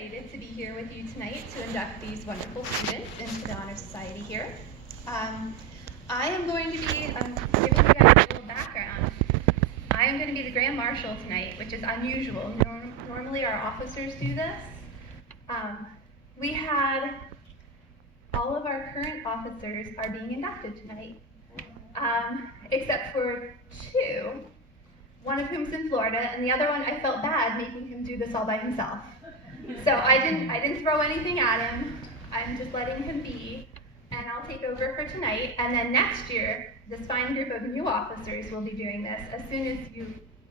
excited to be here with you tonight to induct these wonderful students into the Honor Society here. I am going to be giving you guys a little background. I am going to be the Grand Marshal tonight, which is unusual. Normally our officers do this. We had all of our current officers are being inducted tonight, except for two, one of whom's in Florida, and the other one I felt bad making him do this all by himself. So I didn't throw anything at him. I'm just letting him be, and I'll take over for tonight. And then next year, this fine group of new officers will be doing this as soon as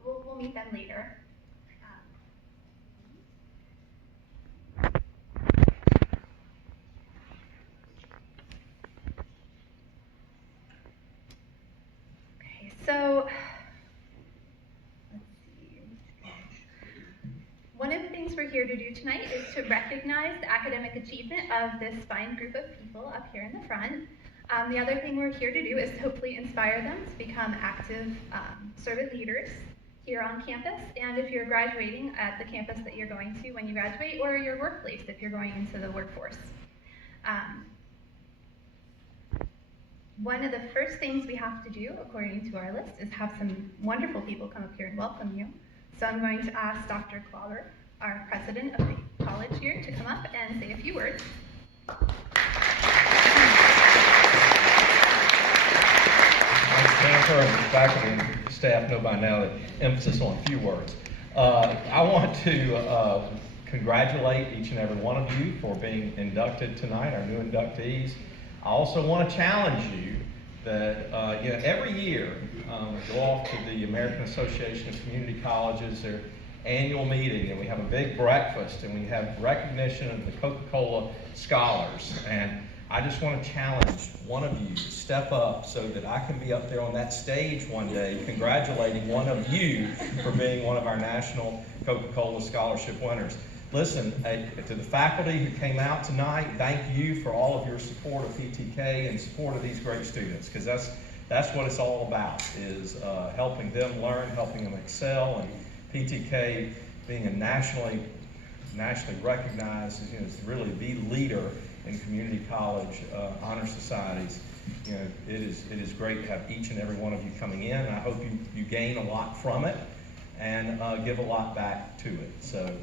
we'll meet them later. Okay, so one of the things we're here to do tonight is to recognize the academic achievement of this fine group of people up here in the front. The other thing we're here to do is hopefully inspire them to become active servant leaders here on campus, and if you're graduating at the campus that you're going to when you graduate, or your workplace if you're going into the workforce. One of the first things we have to do, according to our list, is have some wonderful people come up here and welcome you. So I'm going to ask Dr. Klauber, our president of the college here, to come up and say a few words. I Stanford and faculty and staff know by now that emphasis on a few words. I want to congratulate each and every one of you for being inducted tonight, our new inductees. I also want to challenge you that every year we go off to the American Association of Community Colleges, their annual meeting, and we have a big breakfast, and we have recognition of the Coca-Cola scholars. And I just want to challenge one of you to step up so that I can be up there on that stage one day congratulating one of you for being one of our national Coca-Cola scholarship winners. Listen, to the faculty who came out tonight, thank you for all of your support of PTK and support of these great students, because that's what it's all about, is helping them learn, helping them excel, and PTK being a nationally recognized, is really the leader in community college honor societies. It is great to have each and every one of you coming in. I hope you gain a lot from it and give a lot back to it. So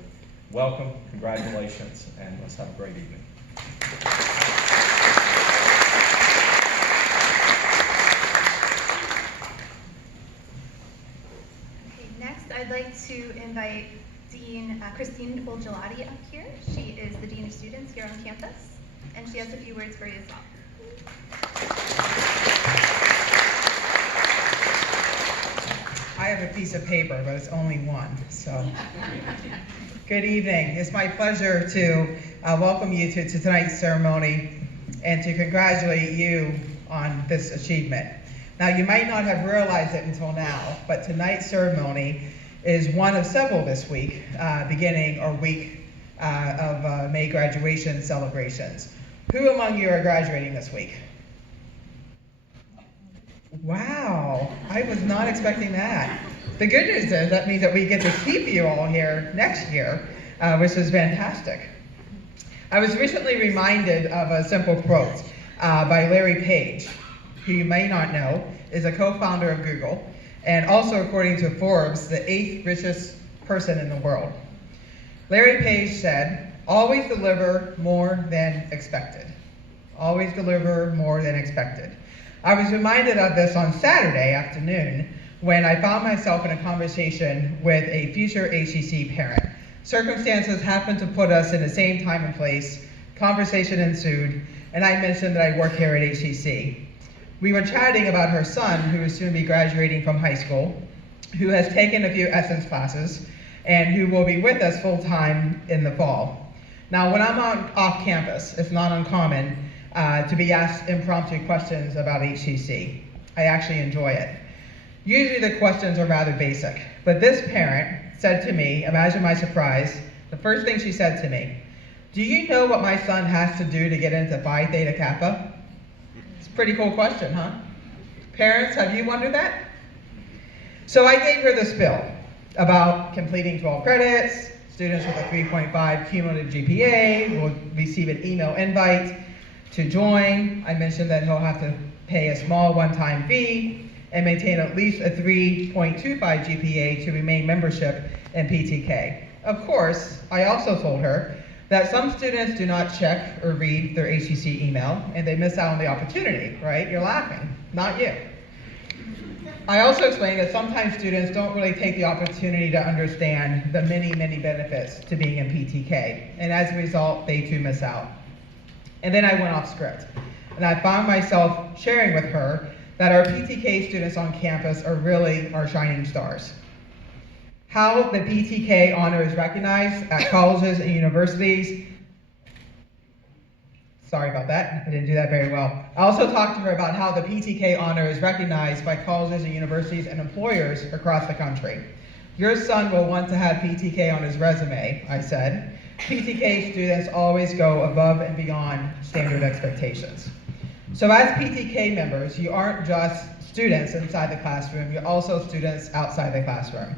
welcome, congratulations, and let's have a great evening. Okay, next I'd like to invite Dean Christine Bolgelati up here. She is the Dean of Students here on campus, and she has a few words for you as well. I have a piece of paper, but it's only one, so. Good evening. It's my pleasure to welcome you to tonight's ceremony and to congratulate you on this achievement. Now, you might not have realized it until now, but tonight's ceremony is one of several this week, beginning our week of May graduation celebrations. Who among you are graduating this week? Wow, I was not expecting that. The good news is that means that we get to keep you all here next year, which is fantastic. I was recently reminded of a simple quote by Larry Page, who you may not know is a co-founder of Google, and also, according to Forbes, the 8th richest person in the world. Larry Page said, "Always deliver more than expected." Always deliver more than expected. I was reminded of this on Saturday afternoon when I found myself in a conversation with a future HCC parent. Circumstances happened to put us in the same time and place. Conversation ensued, and I mentioned that I work here at HCC. We were chatting about her son, who is soon to be graduating from high school, who has taken a few Essence classes, and who will be with us full-time in the fall. Now, when I'm off campus, it's not uncommon to be asked impromptu questions about HCC. I actually enjoy it. Usually the questions are rather basic, but this parent said to me, imagine my surprise, the first thing she said to me, "Do you know what my son has to do to get into Phi Theta Kappa?" It's a pretty cool question, huh? Parents, have you wondered that? So I gave her the spiel about completing 12 credits, Students with a 3.5 cumulative GPA will receive an email invite to join. I mentioned that he'll have to pay a small one-time fee and maintain at least a 3.25 GPA to remain membership in PTK. Of course, I also told her that some students do not check or read their HCC email and they miss out on the opportunity, right? You're laughing, not you. I also explained that sometimes students don't really take the opportunity to understand the many, many benefits to being in PTK, and as a result, they too miss out. And then I went off script, and I found myself sharing with her that our PTK students on campus are really our shining stars. How the PTK honor is recognized at colleges and universities. Sorry about that, I didn't do that very well. I also talked to her about how the PTK honor is recognized by colleges and universities and employers across the country. Your son will want to have PTK on his resume, I said. PTK students always go above and beyond standard expectations. So as PTK members, you aren't just students inside the classroom, you're also students outside the classroom.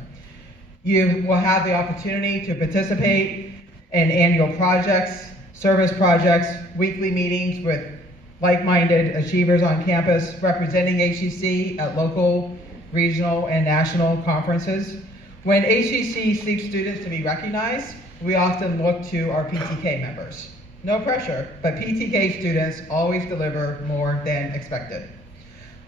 You will have the opportunity to participate in annual projects, service projects, weekly meetings with like-minded achievers on campus representing HCC at local, regional, and national conferences. When HCC seeks students to be recognized, we often look to our PTK members. No pressure, but PTK students always deliver more than expected.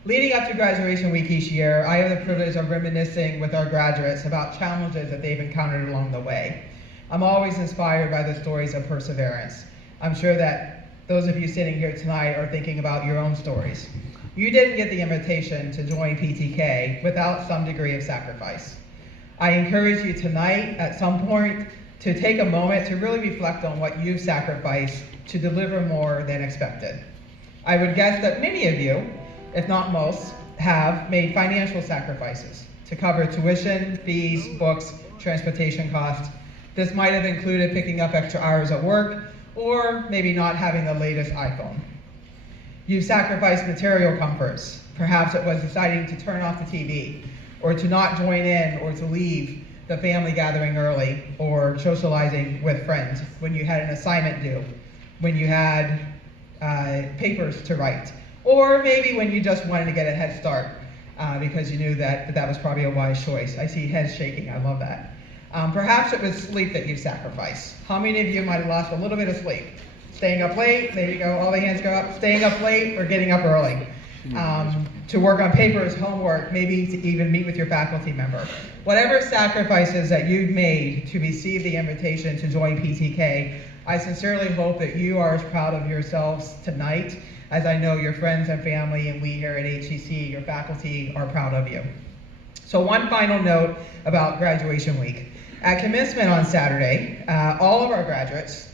Leading up to graduation week each year, I have the privilege of reminiscing with our graduates about challenges that they've encountered along the way. I'm always inspired by the stories of perseverance. I'm sure that those of you sitting here tonight are thinking about your own stories. You didn't get the invitation to join PTK without some degree of sacrifice. I encourage you tonight, at some point, to take a moment to really reflect on what you've sacrificed to deliver more than expected. I would guess that many of you, if not most, have made financial sacrifices to cover tuition, fees, books, transportation costs. This might have included picking up extra hours at work, or maybe not having the latest iPhone. You've sacrificed material comforts. Perhaps it was deciding to turn off the TV, or to not join in, or to leave the family gathering early, or socializing with friends when you had an assignment due, when you had papers to write, or maybe when you just wanted to get a head start because you knew that was probably a wise choice. I see heads shaking, I love that. Perhaps it was sleep that you sacrificed. How many of you might have lost a little bit of sleep? Staying up late, there you go, all the hands go up. Staying up late or getting up early. To work on papers, homework, maybe to even meet with your faculty member. Whatever sacrifices that you've made to receive the invitation to join PTK, I sincerely hope that you are as proud of yourselves tonight as I know your friends and family and we here at HCC, your faculty, are proud of you. So one final note about graduation week. At commencement on Saturday, all of our graduates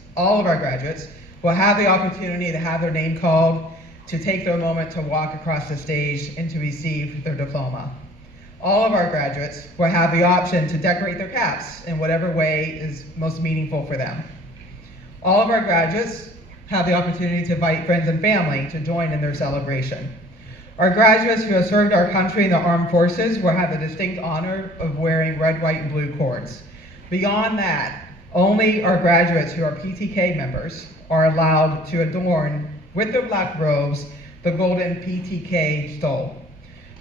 will have the opportunity to have their name called, to take their moment to walk across the stage and to receive their diploma. All of our graduates will have the option to decorate their caps in whatever way is most meaningful for them. All of our graduates have the opportunity to invite friends and family to join in their celebration. Our graduates who have served our country in the armed forces will have the distinct honor of wearing red, white, and blue cords. Beyond that, only our graduates who are PTK members are allowed to adorn with their black robes the golden PTK stole.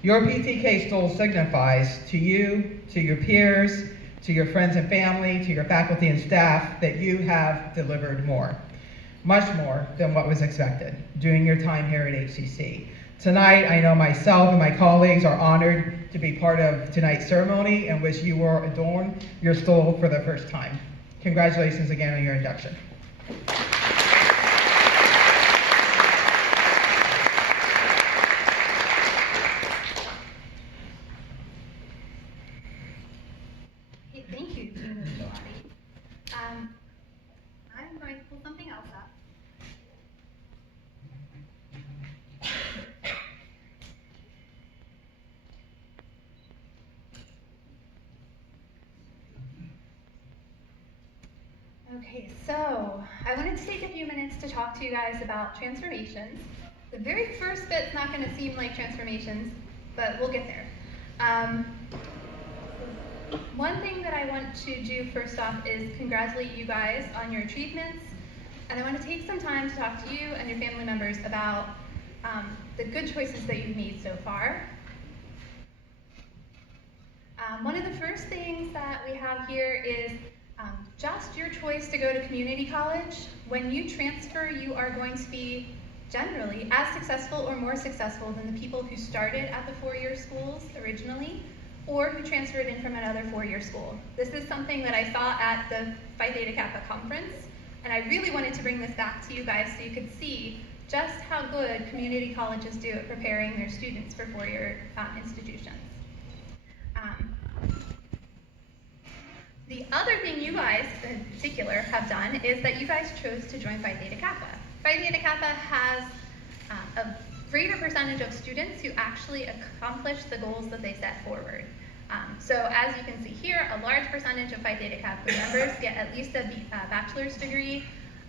Your PTK stole signifies to you, to your peers, to your friends and family, to your faculty and staff that you have delivered more, much more than what was expected during your time here at HCC. Tonight, I know myself and my colleagues are honored to be part of tonight's ceremony in which you will adorn your stole for the first time. Congratulations again on your induction. Thank you, Gina and Pilates. I'm going to pull something else up. Okay, so I wanted to take a few minutes to talk to you guys about transformations. The very first bit's not going to seem like transformations, but we'll get there. One thing that I want to do first off is congratulate you guys on your achievements, and I want to take some time to talk to you and your family members about the good choices that you've made so far. One of the first things that we have here is just your choice to go to community college. When you transfer, you are going to be generally as successful or more successful than the people who started at the four-year schools originally, or who transferred in from another four-year school. This is something that I saw at the Phi Theta Kappa conference, and I really wanted to bring this back to you guys so you could see just how good community colleges do at preparing their students for four-year institutions. The other thing you guys in particular have done is that you guys chose to join Phi Theta Kappa. Phi Theta Kappa has a greater percentage of students who actually accomplish the goals that they set forward. So as you can see here, a large percentage of Phi Theta Kappa members get at least a bachelor's degree.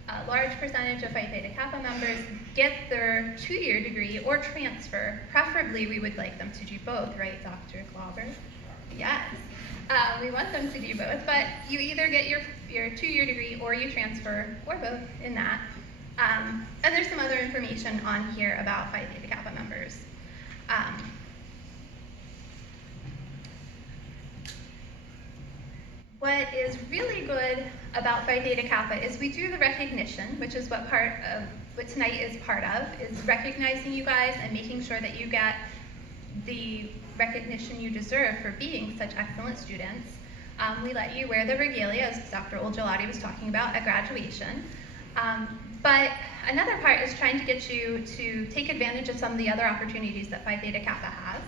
A large percentage of Phi Theta Kappa members get their two-year degree or transfer. Preferably, we would like them to do both, right, Dr. Glauber? Yes. We want them to do both, but you either get your two-year degree or you transfer, or both in that. And there's some other information on here about Phi Theta Kappa members. What is really good about Phi Theta Kappa is we do the recognition, which is what tonight is part of, is recognizing you guys and making sure that you get the recognition you deserve for being such excellent students. We let you wear the regalia, as Dr. Oljalati was talking about, at graduation. But another part is trying to get you to take advantage of some of the other opportunities that Phi Theta Kappa has.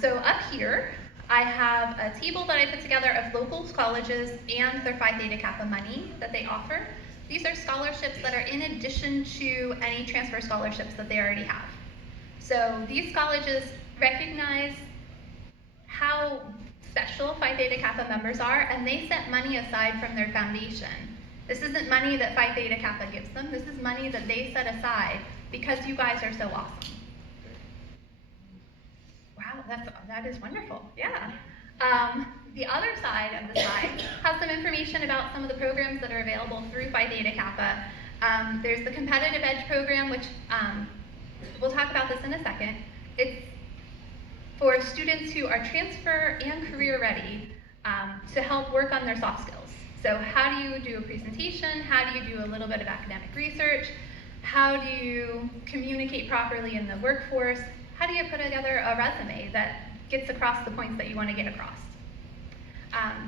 So up here, I have a table that I put together of local colleges and their Phi Theta Kappa money that they offer. These are scholarships that are in addition to any transfer scholarships that they already have. So these colleges recognize how special Phi Theta Kappa members are, and they set money aside from their foundation. This isn't money that Phi Theta Kappa gives them. This is money that they set aside because you guys are so awesome. Wow, that is wonderful. Yeah. The other side of the slide has some information about some of the programs that are available through Phi Theta Kappa. There's the Competitive Edge program, which we'll talk about this in a second. It's for students who are transfer and career ready to help work on their soft skills. So how do you do a presentation? How do you do a little bit of academic research? How do you communicate properly in the workforce? How do you put together a resume that gets across the points that you want to get across?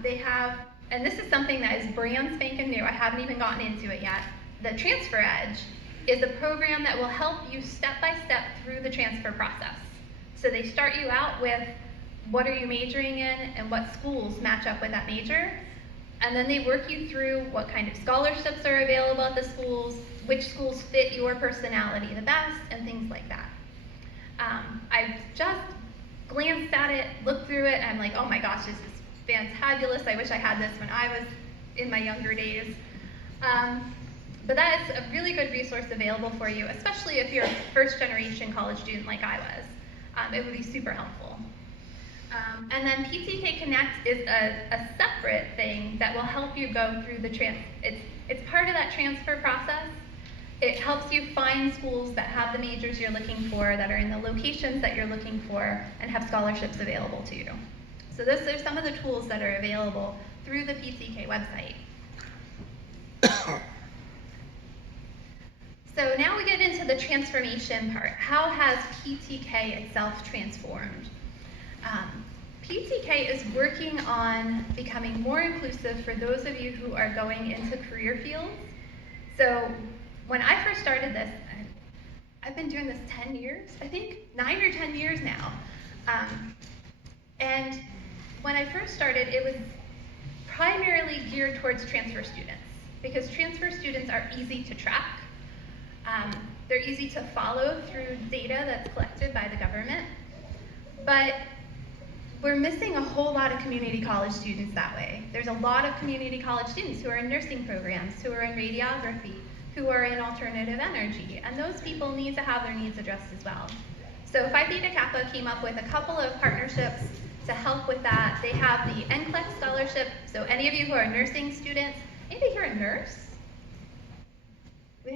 They have, and this is something that is brand spanking new, I haven't even gotten into it yet. The Transfer Edge is a program that will help you step by step through the transfer process. So they start you out with what are you majoring in and what schools match up with that major. And then they work you through what kind of scholarships are available at the schools, which schools fit your personality the best, and things like that. I've just glanced at it, looked through it, and I'm like, oh my gosh, this is fantabulous. I wish I had this when I was in my younger days. But that is a really good resource available for you, especially if you're a first-generation college student like I was. It would be super helpful. And then PTK Connect is a separate thing that will help you go through the it's part of that transfer process. It helps you find schools that have the majors you're looking for, that are in the locations that you're looking for, and have scholarships available to you. So those are some of the tools that are available through the PTK website. So now we get into the transformation part. How has PTK itself transformed? PTK is working on becoming more inclusive for those of you who are going into career fields. So when I first started this, I've been doing this 10 years, I think, 9 or 10 years now. And when I first started, it was primarily geared towards transfer students, because transfer students are easy to track. They're easy to follow through data that's collected by the government. But we're missing a whole lot of community college students that way. There's a lot of community college students who are in nursing programs, who are in radiography, who are in alternative energy, and those people need to have their needs addressed as well. So Phi Theta Kappa came up with a couple of partnerships to help with that, they have the NCLEX scholarship. So any of you who are nursing students, anybody here a nurse? We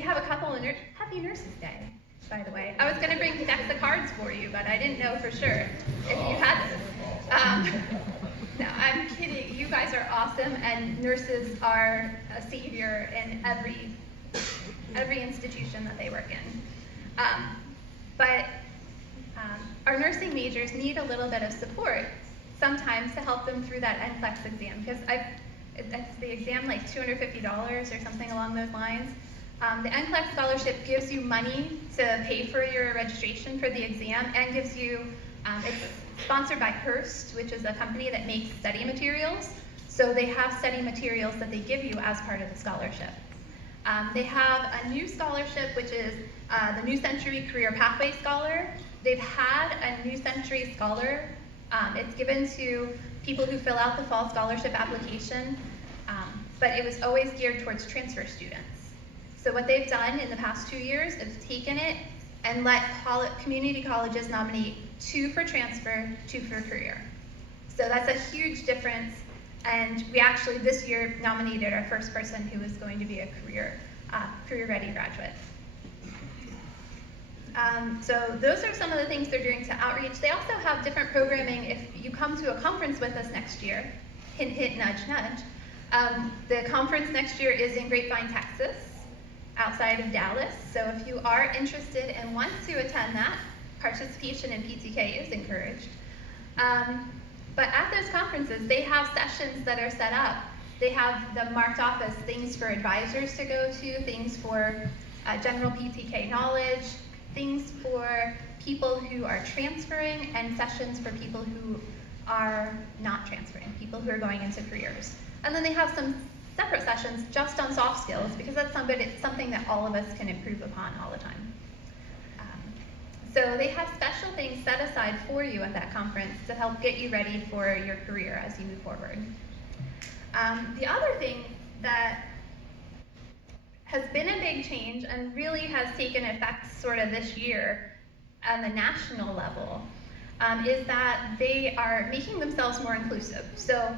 have a couple of nurses. Happy Nurses Day, by the way. I was going to bring decks of cards for you, but I didn't know for sure if you had them. No, I'm kidding. You guys are awesome, and nurses are a savior in every institution that they work in. But our nursing majors need a little bit of support sometimes to help them through that NCLEX exam, because it's the exam like $250 or something along those lines. The NCLEX scholarship gives you money to pay for your registration for the exam, and gives you, it's sponsored by Hearst, which is a company that makes study materials. So they have study materials that they give you as part of the scholarship. They have a new scholarship, which is the New Century Career Pathway Scholar. They've had a New Century Scholar. It's given to people who fill out the fall scholarship application, but it was always geared towards transfer students. So what they've done in the past 2 years is taken it and let community colleges nominate 2 for transfer, 2 for career. So that's a huge difference. And we actually this year nominated our first person who was going to be a career-ready graduate. So those are some of the things they're doing to outreach. They also have different programming. If you come to a conference with us next year, hint, hint, nudge, nudge. The conference next year is in Grapevine, Texas, outside of Dallas. So if you are interested and want to attend that, participation in PTK is encouraged. But at those conferences, they have sessions that are set up. They have them marked off as things for advisors to go to, things for general PTK knowledge, things for people who are transferring, and sessions for people who are not transferring, people who are going into careers. And then they have some separate sessions just on soft skills, because that's something that all of us can improve upon all the time. So they have special things set aside for you at that conference to help get you ready for your career as you move forward. The other thing that has been a big change and really has taken effect sort of this year on the national level is that they are making themselves more inclusive. So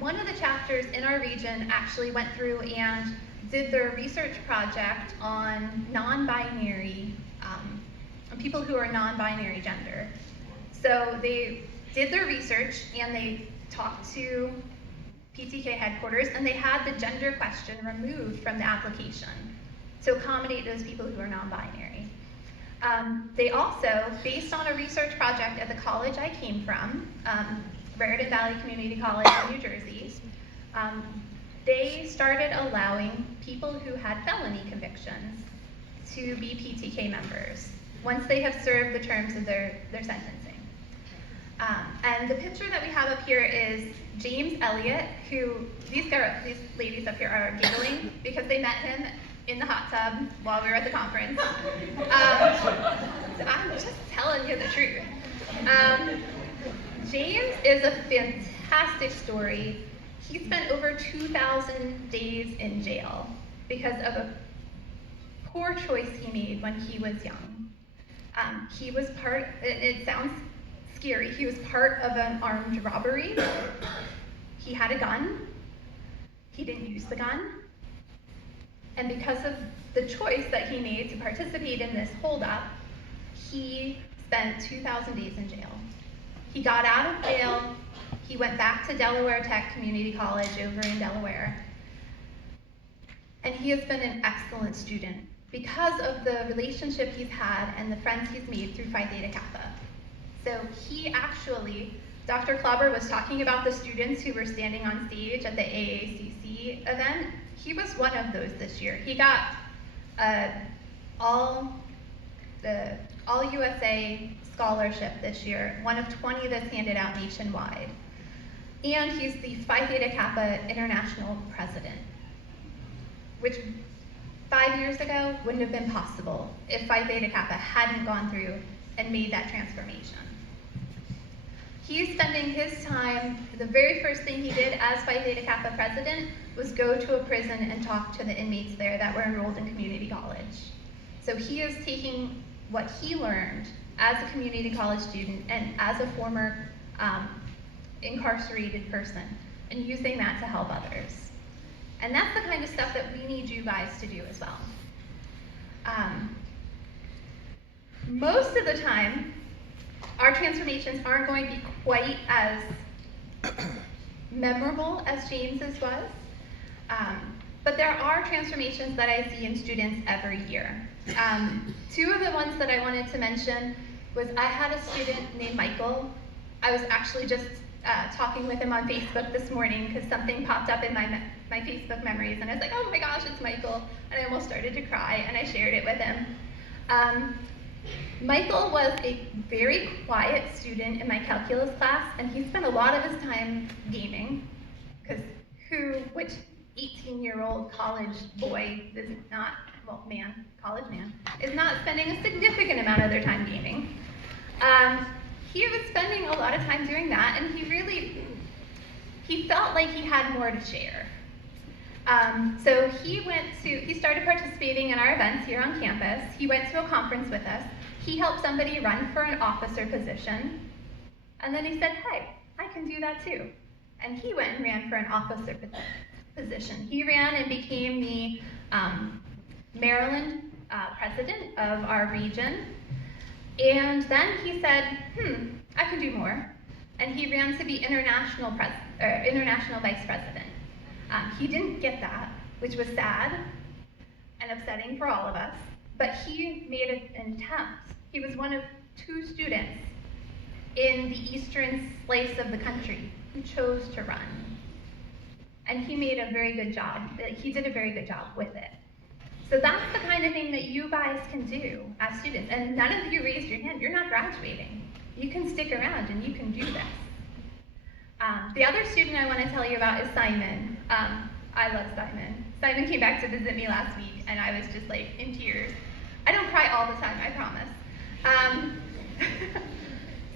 one of the chapters in our region actually went through and did their research project on non-binary people who are non-binary gender. So they did their research and they talked to PTK headquarters, and they had the gender question removed from the application to accommodate those people who are non-binary. They also, based on a research project at the college I came from, Raritan Valley Community College in New Jersey, they started allowing people who had felony convictions to be PTK members once they have served the terms of their sentencing. And the picture that we have up here is James Elliott, who, these ladies up here are giggling because they met him in the hot tub while we were at the conference. I'm just telling you the truth. James is a fantastic story. He spent over 2,000 days in jail because of a poor choice he made when he was young. He was it sounds scary, he was part of an armed robbery. He had a gun. He didn't use the gun. And because of the choice that he made to participate in this holdup, he spent 2,000 days in jail. He got out of jail. He went back to Delaware Tech Community College over in Delaware. And he has been an excellent student because of the relationship he's had and the friends he's made through Phi Theta Kappa. So he actually, Dr. Klobber was talking about the students who were standing on stage at the AACC event. He was one of those this year. He got all USA scholarship this year, one of 20 that's handed out nationwide. And he's the Phi Theta Kappa International President, which 5 years ago wouldn't have been possible if Phi Theta Kappa hadn't gone through and made that transformation. He's spending his time, the very first thing he did as Phi Theta Kappa president was go to a prison and talk to the inmates there that were enrolled in community college. So he is taking what he learned as a community college student and as a former incarcerated person and using that to help others. And that's the kind of stuff that we need you guys to do as well. Most of the time, our transformations aren't going to be quite as memorable as James's was, but there are transformations that I see in students every year. Two of the ones that I wanted to mention was I had a student named Michael. I was actually just talking with him on Facebook this morning because something popped up in my Facebook memories, and I was like, oh my gosh, it's Michael, and I almost started to cry, and I shared it with him. Michael was a very quiet student in my calculus class, and he spent a lot of his time gaming, because which 18-year-old college boy is not, well, man, college man, is not spending a significant amount of their time gaming. He was spending a lot of time doing that, and he felt like he had more to share. So he started participating in our events here on campus. He went to a conference with us. He helped somebody run for an officer position. And then he said, hey, I can do that too. And he went and ran for an officer position. He ran and became the Maryland president of our region. And then he said, I can do more. And he ran to be international vice president. He didn't get that, which was sad and upsetting for all of us, but he made an attempt. He was one of 2 students in the eastern slice of the country who chose to run. And he made a very good job. He did a very good job with it. So that's the kind of thing that you guys can do as students. And none of you raised your hand. You're not graduating. You can stick around and you can do this. The other student I want to tell you about is Simon. I love Simon. Simon came back to visit me last week, and I was just like in tears. I don't cry all the time, I promise.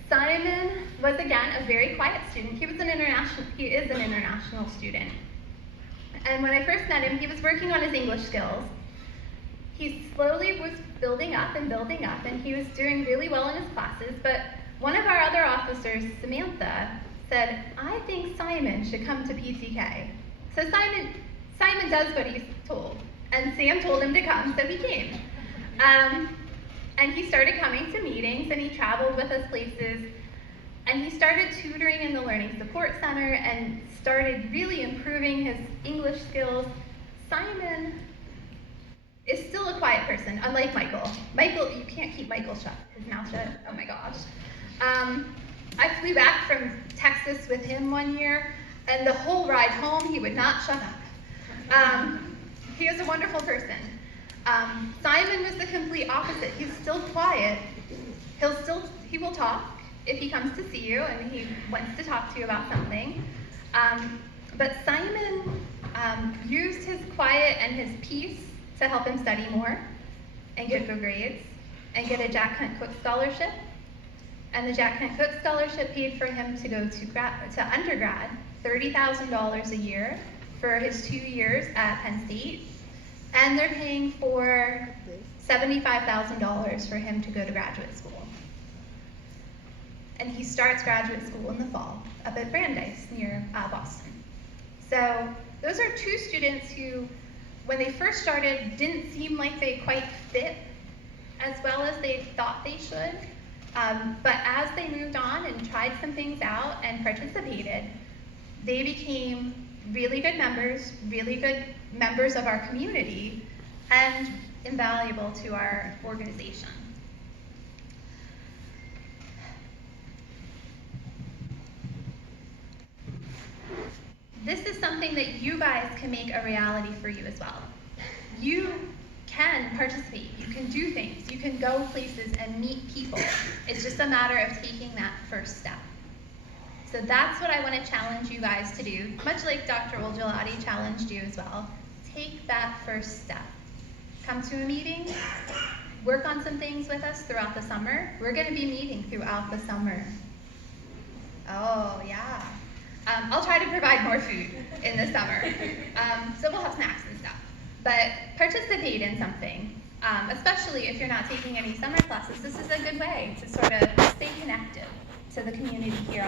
Simon was again a very quiet student. He is an international student. And when I first met him, he was working on his English skills. He slowly was building up, and he was doing really well in his classes, but one of our other officers, Samantha, said, I think Simon should come to PTK. So Simon does what he's told, and Sam told him to come, so he came. And he started coming to meetings, and he traveled with us places, and he started tutoring in the Learning Support Center and started really improving his English skills. Simon is still a quiet person, unlike Michael. Michael, you can't keep Michael his mouth shut, oh my gosh. I flew back from Texas with him one year, and the whole ride home, he would not shut up. He is a wonderful person. Simon was the complete opposite. He's still quiet. He will talk if he comes to see you and he wants to talk to you about something. But Simon used his quiet and his peace to help him study more and get good grades and get a Jack Hunt Cook scholarship. And the Jack Hunt Cook scholarship paid for him to go to undergrad, $30,000 a year for his 2 years at Penn State. And they're paying for $75,000 for him to go to graduate school. And he starts graduate school in the fall up at Brandeis near Boston. So those are 2 students who, when they first started, didn't seem like they quite fit as well as they thought they should. But as they moved on and tried some things out and participated, they became really good members of our community and invaluable to our organization. This is something that you guys can make a reality for you as well. You can participate, you can do things, you can go places and meet people. It's just a matter of taking that first step. So that's what I want to challenge you guys to do, much like Dr. Oljalati challenged you as well. Take that first step. Come to a meeting, work on some things with us throughout the summer. We're going to be meeting throughout the summer. Oh, yeah. I'll try to provide more food in the summer. So we'll have snacks and stuff. But participate in something, especially if you're not taking any summer classes. This is a good way to sort of stay connected to the community here.